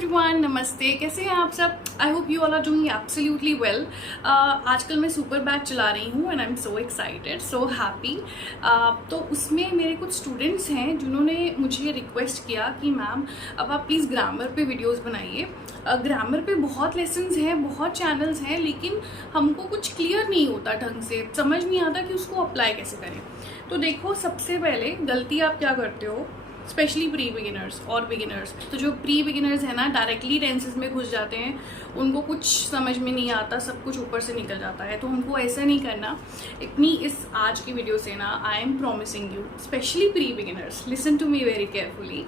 Everyone, नमस्ते। कैसे हैं आप सब? I hope you all are doing absolutely well. आजकल मैं सुपर बैच चला रही हूँ and I am so excited, so happy. तो उसमें मेरे कुछ स्टूडेंट्स हैं जिन्होंने मुझे रिक्वेस्ट किया कि मैम अब आप प्लीज़ ग्रामर पे वीडियोस बनाइए। ग्रामर पे बहुत लेसन्स हैं, बहुत चैनल्स हैं, लेकिन हमको कुछ क्लियर नहीं होता ढंग से, समझ नहीं आता कि उसको अप्लाई कैसे करें। तो देखो, सबसे पहले गलती आप क्या करते हो, स्पेशली प्री बिगिनर्स और बिगिनर्स। तो जो प्री बिगिनर्स है ना, डायरेक्टली टेंसेस में घुस जाते हैं, उनको कुछ समझ में नहीं आता, सब कुछ ऊपर से निकल जाता है। तो हमको ऐसा नहीं करना। इतनी इस आज की वीडियो से ना, I am promising you, specially pre beginners, listen to me very carefully.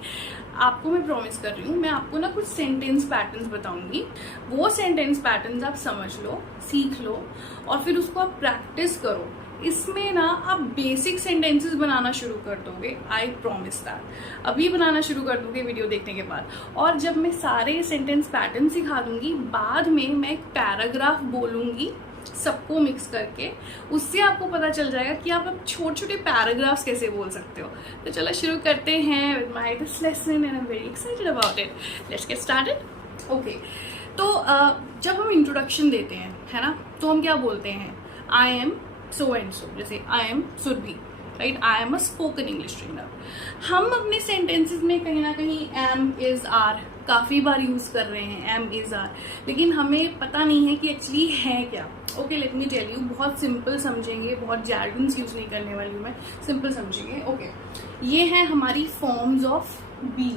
आपको मैं प्रॉमिस कर रही हूँ, मैं आपको ना कुछ सेंटेंस पैटर्न्स बताऊंगी। वो सेंटेंस पैटर्न्स आप समझ लो, सीख लो और फिर उसको आप प्रैक्टिस करो। इसमें ना आप बेसिक सेंटेंसेस बनाना शुरू कर दोगे, आई प्रॉमिस दैट। अभी बनाना शुरू कर दोगे वीडियो देखने के बाद। और जब मैं सारे सेंटेंस पैटर्न सिखा दूंगी, बाद में मैं एक पैराग्राफ बोलूंगी सबको मिक्स करके, उससे आपको पता चल जाएगा कि आप अब छोटे छोटे पैराग्राफ्स कैसे बोल सकते हो। तो चलो शुरू करते हैं with my this lesson and I am very excited about it. Let's get started. Okay, तो जब हम इंट्रोडक्शन देते हैं, है ना, तो हम क्या बोलते हैं? I am so and so. जैसे I am Surabhi, right, I am a spoken English trainer. हम अपने सेंटेंसेस में कहीं ना कहीं एम, इज, आर काफ़ी बार यूज़ कर रहे हैं, एम, इज, आर, लेकिन हमें पता नहीं है कि एक्चुअली है क्या। Okay, let me tell you, बहुत सिंपल समझेंगे, बहुत जैर्गन्स यूज़ नहीं करने वाली हूँ मैं, सिंपल समझेंगे। ओके, ये है हमारी फॉर्म्स ऑफ बी।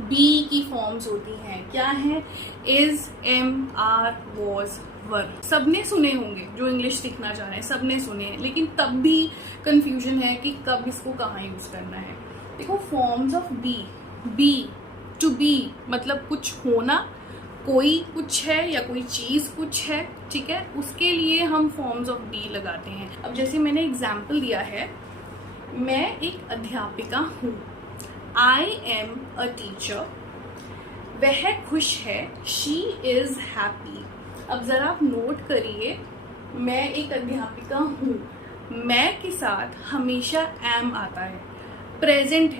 बी की फॉर्म्स होती हैं, क्या है? इज, एम, आर, वॉज, वर। सबने सुने होंगे, जो इंग्लिश सीखना चाह रहे हैं सबने सुने हैं, लेकिन तब भी कंफ्यूजन है कि कब इसको कहाँ यूज करना है। देखो, forms of be, be to be मतलब कुछ होना, कोई कुछ है या कोई चीज कुछ है, ठीक है, उसके लिए हम फॉर्म्स ऑफ बी लगाते हैं। अब जैसे मैंने एग्जाम्पल दिया है, मैं एक अध्यापिका हूँ, आई एम अ टीचर। वह खुश है, शी इज हैप्पी। अब जरा आप नोट करिए, मैं एक अध्यापिका हूँ, मैं के साथ हमेशा एम आता है, प्रेजेंट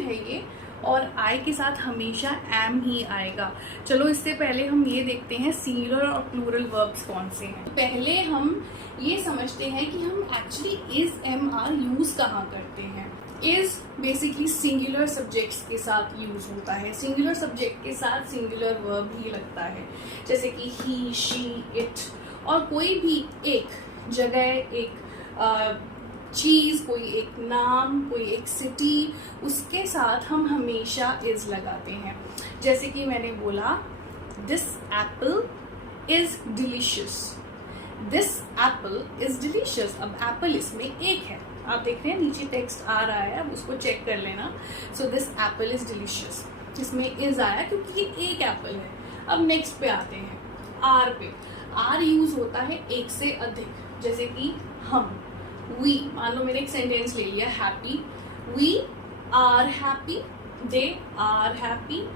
है ये, और आई के साथ हमेशा एम ही आएगा। चलो, इससे पहले हम ये देखते हैं सिंगुलर और प्लूरल वर्ब्स कौन से हैं। पहले हम ये समझते हैं कि हम actually is, am, are use कहाँ करते हैं। इज बेसिकली सिंगुलर सब्जेक्ट्स के साथ यूज होता है, सिंगुलर सब्जेक्ट के साथ सिंगुलर वर्ब ही लगता है, जैसे कि ही, शी, इट। और कोई भी एक जगह, एक चीज, कोई एक नाम, कोई एक सिटी, उसके साथ हम हमेशा इज लगाते हैं। जैसे कि मैंने बोला, this Apple is delicious. This Apple is delicious. अब एप्पल इसमें एक है, आप देख रहे हैं नीचे टेक्स्ट आ रहा है, अब उसको चेक कर लेना। So this Apple is delicious, इसमें इज आया क्योंकि ये एक एप्पल है। अब नेक्स्ट पे आते हैं, आर पे। आर यूज होता है एक से अधिक, जैसे कि हम, वी। मान लो मैंने एक सेंटेंस ले लिया, happy, we are happy, they are happy.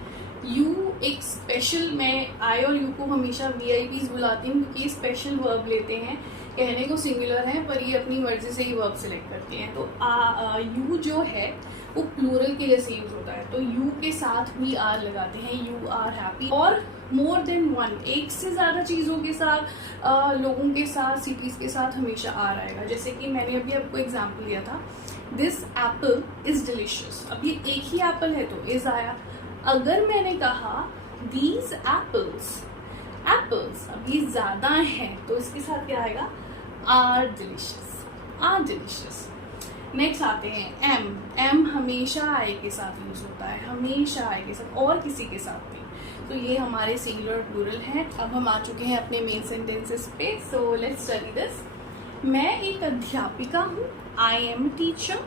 You एक स्पेशल, मैं आई और यू को हमेशा वीआईपीज बुलाती हूँ क्योंकि ये स्पेशल वर्ब लेते हैं, कहने को सिंगुलर है पर ये अपनी मर्जी से ही वर्ब सिलेक्ट करते हैं। तो यू जो है वो प्लूरल के लिए यूज होता है, तो यू के साथ भी आर लगाते हैं, यू आर हैप्पी। और मोर देन वन, एक से ज्यादा चीजों के साथ, लोगों के साथ, सिटीज के साथ हमेशा आर आएगा। जैसे कि मैंने अभी आपको एग्जाम्पल दिया था, दिस एप्पल इज डिलीशियस। अब ये एक ही एप्पल है तो इज आया। अगर मैंने कहा दीज एप्पल्स, एप्पल्स अब ये ज्यादा हैं, तो इसके साथ क्या आएगा? Are delicious, are delicious. Next आते हैं एम। एम हमेशा आई के साथ यूज होता है, हमेशा आई के साथ, और किसी के साथ नहीं। तो ये हमारे सिंगुलर प्लूरल हैं। अब हम आ चुके हैं अपने मेन सेंटेंसेस पे, सो लेट्स स्टडी दिस। मैं एक अध्यापिका हूँ, आई एम टीचर।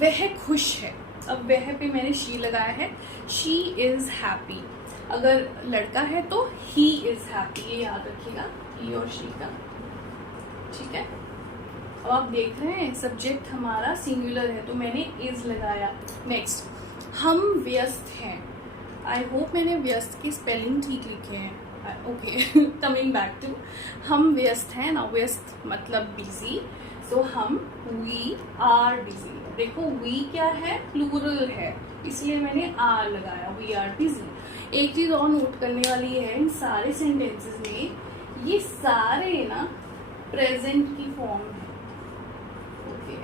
वह खुश है, अब वह पे मैंने शी लगाया है, शी इज हैप्पी। अगर लड़का है तो ही इज हैप्पी, ये याद रखिएगा, ही और शी का, ठीक है। अब आप देख रहे हैं सब्जेक्ट हमारा सिंगुलर है तो मैंने इज लगाया। नेक्स्ट, हम व्यस्त हैं। आई होप मैंने व्यस्त की स्पेलिंग ठीक लिखे हैं। ओके, कमिंग बैक टू, हम व्यस्त हैं ना, व्यस्त मतलब बिजी, सो हम, वी आर बिजी। देखो वी क्या है, प्लूरल है, इसलिए मैंने आर लगाया, वी आर बिजी। एक चीज और नोट करने वाली है, इन सारे सेंटेंसेस में ये सारे ना प्रेजेंट की फॉर्म है। ओके,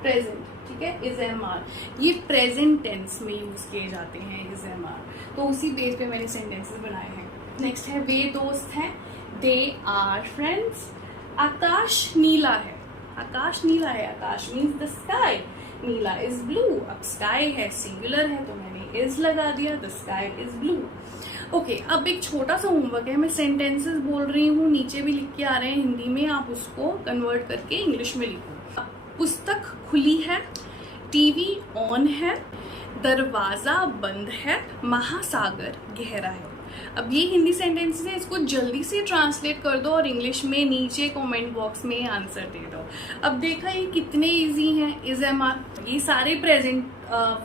प्रेजेंट, ठीक है, इज एम आर, ये प्रेजेंट टेंस में यूज किए जाते हैं इज एम आर, तो उसी बेस पे मैंने सेंटेंसेस बनाए हैं। नेक्स्ट है वे दोस्त हैं, दे आर फ्रेंड्स। आकाश नीला है, आकाश नीला है, आकाश मीन्स द स्काई, नीला इज ब्लू। अब स्काई है, सिंगुलर है, तो मैंने इज लगा दिया, the sky is blue. Okay, अब एक छोटा सा होमवर्क है, मैं सेंटेंसेस बोल रही हूँ, नीचे भी लिख के आ रहे हैं हिंदी में, आप उसको कन्वर्ट करके इंग्लिश में लिखो। पुस्तक खुली है, टीवी ऑन है, दरवाजा बंद है, महासागर गहरा है। अब ये हिंदी सेंटेंसेस है, इसको जल्दी से ट्रांसलेट कर दो और इंग्लिश में नीचे कमेंट बॉक्स में आंसर दे दो। अब देखा ये कितने इजी हैं, इज एम आर, ये सारे प्रेजेंट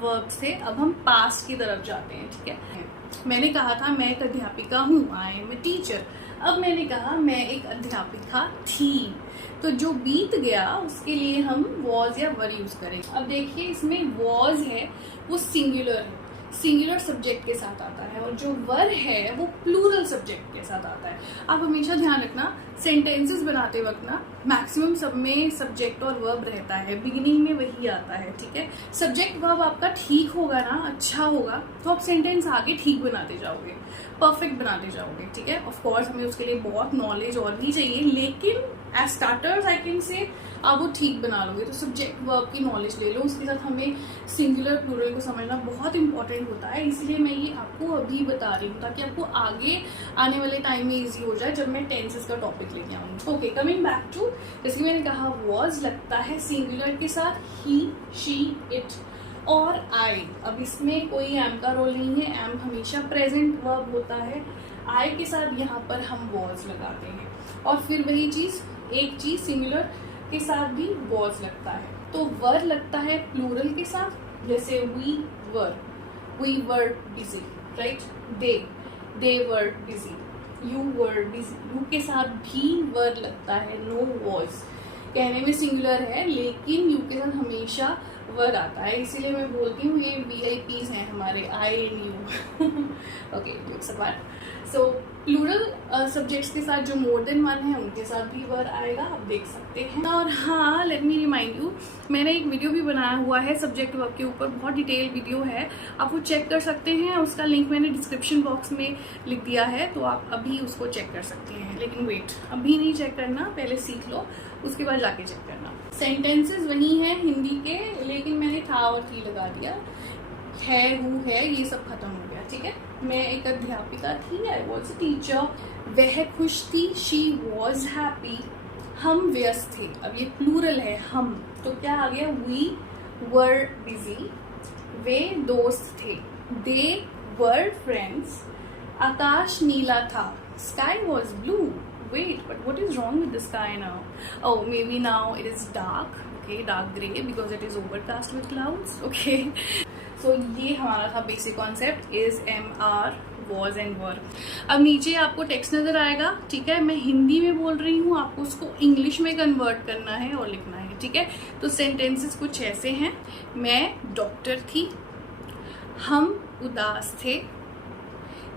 वर्ब्स थे। अब हम पास्ट की तरफ जाते हैं, ठीक है। मैंने कहा था मैं एक अध्यापिका हूँ, आई एम ए टीचर। अब मैंने कहा मैं एक अध्यापिका थी, तो जो बीत गया उसके लिए हम वॉज या वर यूज करेंगे। अब देखिए इसमें वॉज है वो सिंगुलर है, सिंगुलर सब्जेक्ट के साथ आता है, और जो वर है वो प्लूरल सब्जेक्ट के साथ आता है। आप हमेशा ध्यान रखना, सेंटेंसेस बनाते वक्त ना मैक्सिमम सब में सब्जेक्ट और वर्ब रहता है, बिगिनिंग में वही आता है, ठीक है। सब्जेक्ट वर्ब आपका ठीक होगा ना, अच्छा होगा, तो आप सेंटेंस आगे ठीक बनाते जाओगे, परफेक्ट बनाते जाओगे, ठीक है। ऑफ कोर्स हमें उसके लिए बहुत नॉलेज और भी चाहिए, लेकिन as starters I can say आप वो ठीक बना लोगे। तो सब्जेक्ट वर्ब की नॉलेज ले लो, उसके साथ हमें सिंगुलर प्लूरल को समझना बहुत इंपॉर्टेंट होता है, इसलिए मैं ये आपको अभी बता रही हूँ ताकि आपको आगे आने वाले टाइम में इजी हो जाए जब मैं टेंसेस का टॉपिक लेके आऊँगी। ओके, कमिंग बैक टू, जैसे कि मैंने कहा वॉज लगता है सिंगुलर के साथ ही, शी, इट और आई। अब इसमें कोई एम का रोल नहीं है, एम हमेशा प्रेजेंट वर्ब होता है, आई के साथ यहाँ पर हम वॉज लगाते हैं। और फिर वही चीज, एक चीज सिंगुलर के साथ भी वॉज लगता है, तो वर लगता है प्लूरल के साथ, जैसे we were busy, right, they were busy, you were busy, you के साथ भी वर लगता है, नो वॉज, कहने में सिंगुलर है लेकिन यू के साथ हमेशा वर आता है, इसीलिए मैं बोलती हूँ ये VIPs हैं हमारे, I and you. Okay, jokes apart. So plural subjects के साथ जो मोर देन वन है उनके साथ भी वर आएगा, आप देख सकते हैं। और हाँ, लेट मी रिमाइंड यू, मैंने एक वीडियो भी बनाया हुआ है सब्जेक्ट वर्ब के ऊपर, बहुत डिटेल वीडियो है, आप वो चेक कर सकते हैं, उसका लिंक मैंने डिस्क्रिप्शन बॉक्स में लिख दिया है, तो आप अभी उसको चेक कर सकते हैं। लेकिन वेट, अभी नहीं चेक करना, पहले सीख लो, उसके बाद जाके चेक करना। सेंटेंसेस वही हैं हिंदी के, लेकिन मैंने था और थी लगा दिया, है, हु है, ये सब खत्म हो गया, ठीक है। मैं एक अध्यापिका थी, आई वॉज अ टीचर, वह खुश थी, शी वॉज हैप्पी, हम व्यस्त थे। अब ये प्लूरल है, हम, तो क्या आ गया, वी वर बिजी, वे दोस्त थे, दे वर फ्रेंड्स, आकाश नीला था, sky was blue. Wait, but what is wrong with the sky now? Oh, maybe now it is dark. Okay, dark gray because it is overcast with clouds. Okay. So ये हमारा था basic concept, is, am, are, was and were. अब नीचे आपको text नजर आएगा, ठीक है, मैं हिंदी में बोल रही हूँ, आपको उसको इंग्लिश में कन्वर्ट करना है और लिखना है, ठीक है। तो सेंटेंसेस कुछ ऐसे हैं, मैं डॉक्टर थी, हम उदास थे,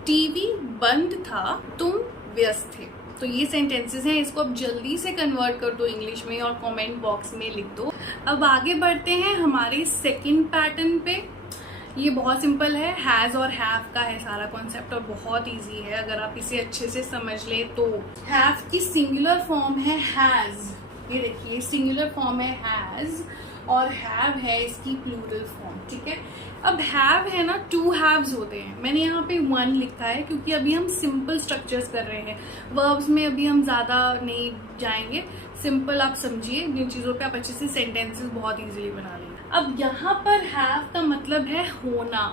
टीवी बंद था, तुम व्यस्त थे। तो ये सेंटेंसेस हैं, इसको अब जल्दी से कन्वर्ट कर दो इंग्लिश में और कमेंट बॉक्स में लिख दो। अब आगे बढ़ते हैं हमारे सेकंड पैटर्न पे। ये बहुत सिंपल है, हैज़ और हैव का है सारा कॉन्सेप्ट और बहुत इजी है अगर आप इसे अच्छे से समझ ले तो। हैव की सिंगुलर फॉर्म है हैज़, ये देखिए सिंगुलर फॉर्म है हैज़, और हैव है इसकी प्लूरल फॉर्म, ठीक है। अब हैव है ना, टू हैव्स होते हैं, मैंने यहाँ पे वन लिखा है क्योंकि अभी हम सिंपल स्ट्रक्चर्स कर रहे हैं, वर्ब्स में अभी हम ज्यादा नहीं जाएंगे, सिंपल आप समझिए, जिन चीजों पे आप अच्छे से सेंटेंसेस बहुत इजीली बना लेंगे। अब यहाँ पर हैव का मतलब है होना,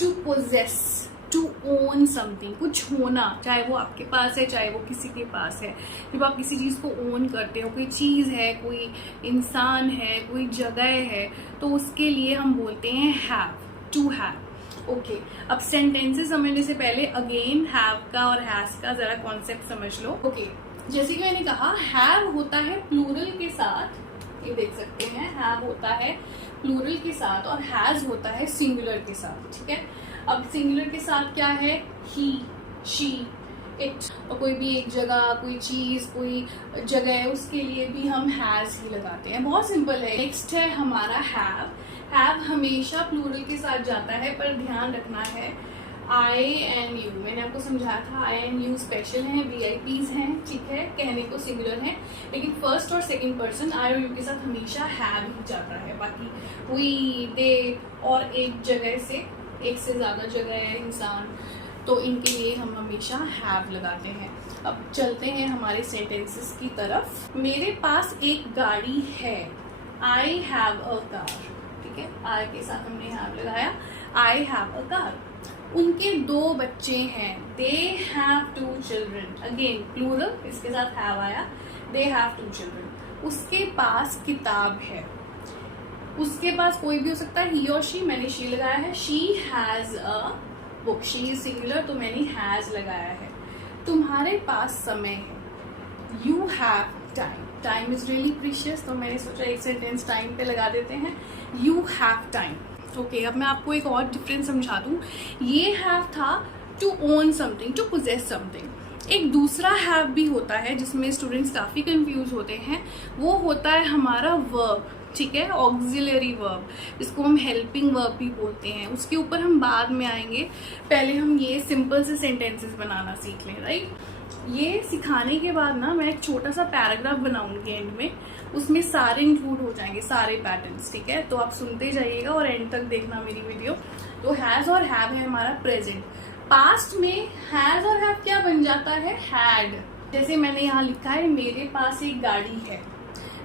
to possess, to own something, कुछ होना, चाहे वो आपके पास है चाहे वो किसी के पास है। जब आप किसी चीज को ओन करते हो, कोई चीज है, कोई इंसान है, कोई जगह है, तो उसके लिए हम बोलते हैं हैव, टू हैव। ओके, अब सेंटेंसेस समझने से पहले अगेन हैव का और हैज का जरा कॉन्सेप्ट समझ लो। ओके, जैसे कि मैंने कहा हैव होता है प्लूरल के साथ ये देख सकते हैं, हैव होता है प्लूरल के साथ और हैज होता है सिंगुलर के साथ, ठीक है। अब सिंगुलर के साथ क्या है, ही, शी, इट, और कोई भी एक जगह, कोई चीज, कोई जगह है, उसके लिए भी हम हैज ही लगाते हैं। बहुत सिंपल है। नेक्स्ट है हमारा हैव। हैव हमेशा प्लूरल के साथ जाता है, पर ध्यान रखना है आई एंड यू, मैंने आपको समझाया था आई एंड यू स्पेशल हैं, VIPs हैं, ठीक है, कहने को सिंगुलर है, लेकिन फर्स्ट और सेकंड पर्सन आई और यू के साथ हमेशा हैव ही जाता है। बाकी वी, दे और एक जगह से, एक से ज़्यादा जगह है इंसान, तो इनके लिए हम हमेशा हैव लगाते हैं। अब चलते हैं हमारे सेंटेंसेस की तरफ। मेरे पास एक गाड़ी है, आई हैव अ कार, ठीक है, आई के साथ हमने हैव लगाया, आई हैव अ कार। उनके 2 बच्चे हैं, they have 2 children, again plural, इसके साथ हैव आया, दे हैव 2 चिल्ड्रन। उसके पास किताब है, उसके पास कोई भी हो सकता है, ही और शी, मैंने शी लगाया है, she has a book, she is singular तो मैंने हैज लगाया है। तुम्हारे पास समय है, you have time, time is really precious, तो मैंने सोचा एक सेंटेंस टाइम पे लगा देते हैं, यू हैव टाइम। ओके, अब मैं आपको एक और डिफरेंस समझा दूं। ये हैव था to own something, to possess something. एक दूसरा हैव भी होता है जिसमें स्टूडेंट्स काफ़ी कंफ्यूज होते हैं, वो होता है हमारा वर्ब, ठीक है, ऑक्सिलरी वर्ब, जिसको हम हेल्पिंग वर्ब भी बोलते हैं। उसके ऊपर हम बाद में आएंगे, पहले हम ये सिंपल से सेंटेंसेस बनाना सीख लें, राइट। ये सिखाने के बाद ना मैं एक छोटा सा पैराग्राफ बनाऊंगी एंड में, उसमें सारे इंक्लूड हो जाएंगे, सारे पैटर्न्स, ठीक है। तो आप सुनते जाइएगा और एंड तक देखना मेरी वीडियो। तो हैज और हैव है हमारा प्रेजेंट। पास्ट में हैज और हैव क्या बन जाता है, हैड। जैसे मैंने यहाँ लिखा है मेरे पास एक गाड़ी है,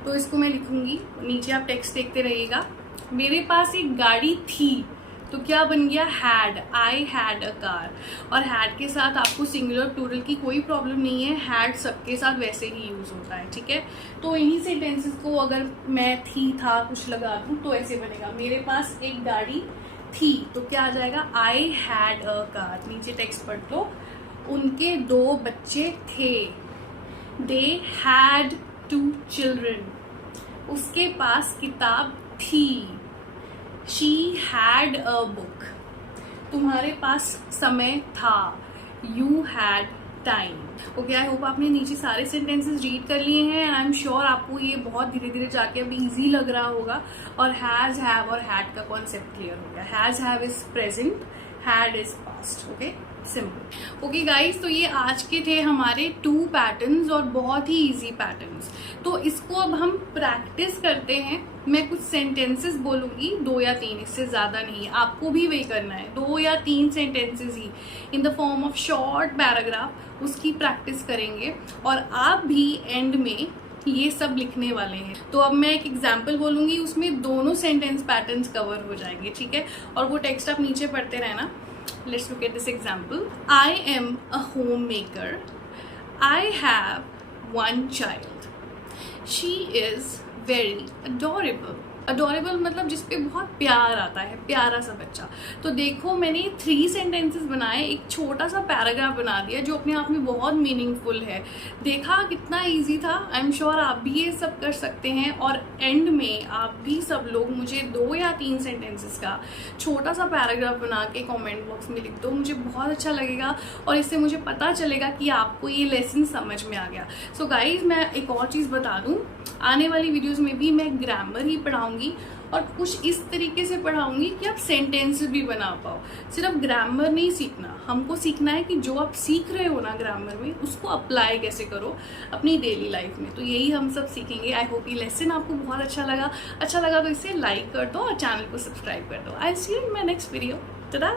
तो इसको मैं लिखूंगी, नीचे आप टेक्स्ट देखते रहिएगा। मेरे पास एक गाड़ी थी, तो क्या बन गया, had, I had a car. और हैड के साथ आपको सिंगुलर प्लूरल की कोई प्रॉब्लम नहीं है, हैड सबके साथ वैसे ही यूज होता है, ठीक है। तो इन्हीं सेंटेंसेस को अगर मैं थी, था कुछ लगा दूं तो ऐसे बनेगा, मेरे पास एक गाड़ी थी, तो क्या आ जाएगा, आई हैड अ कार। नीचे टेक्स्ट पढ़ लो, उनके 2 बच्चे थे, दे हैड 2 चिल्ड्रन। उसके पास किताब थी, शी हैड अ बुक। तुम्हारे पास समय था, you had time. Okay, I hope आपने नीचे सारे सेंटेंसेस रीड कर लिए हैं एंड आई एम श्योर आपको ये बहुत धीरे धीरे जाके अभी इजी लग रहा होगा और हैज, हैव और हैड का कॉन्सेप्ट क्लियर हो गया। Has, have is present, had is past, okay, simple. Okay guys, तो ये आज के थे हमारे 2 पैटर्न्स और बहुत ही इजी पैटर्न्स। तो इसको अब हम प्रैक्टिस करते हैं। मैं कुछ सेंटेंसेस बोलूंगी, 2 या 3, इससे ज्यादा नहीं। आपको भी वही करना है, 2 या 3 sentences he in the form of short paragraph, उसकी प्रैक्टिस करेंगे और आप भी एंड में ये सब लिखने वाले हैं। तो अब मैं एक एग्जाम्पल बोलूंगी, उसमें दोनों सेंटेंस पैटर्न्स कवर हो जाएंगे, ठीक है। और वो टेक्स्ट आप नीचे पढ़ते रहना। Let's look at this example. I am a homemaker. I have 1 child. She is very adorable. Adorable मतलब जिसपे बहुत प्यार आता है, प्यारा सा बच्चा। तो देखो मैंने 3 सेंटेंसेस बनाए, एक छोटा सा पैराग्राफ बना दिया जो अपने आप में बहुत मीनिंगफुल है। देखा कितना इजी था। आई एम श्योर आप भी ये सब कर सकते हैं और एंड में आप भी सब लोग मुझे 2 या 3 सेंटेंसेस का छोटा सा पैराग्राफ बना के कॉमेंट बॉक्स में लिख दो, मुझे बहुत अच्छा लगेगा और इससे मुझे पता चलेगा कि आपको ये लेसन समझ में आ गया। सो गाइज, मैं एक और चीज़ बता दूँ, आने वाली वीडियोज़ में भी मैं ग्रामर ही पढ़ाऊँगी और कुछ इस तरीके से पढ़ाऊंगी कि आप सेंटेंसेस भी बना पाओ। सिर्फ ग्रामर नहीं सीखना, हमको सीखना है कि जो आप सीख रहे हो ना ग्रामर में, उसको अप्लाई कैसे करो अपनी डेली लाइफ में। तो यही हम सब सीखेंगे। आई होप ये लेसन आपको बहुत अच्छा लगा तो इसे लाइक कर दो और चैनल को सब्सक्राइब कर दो। I see you in my next video. Tata.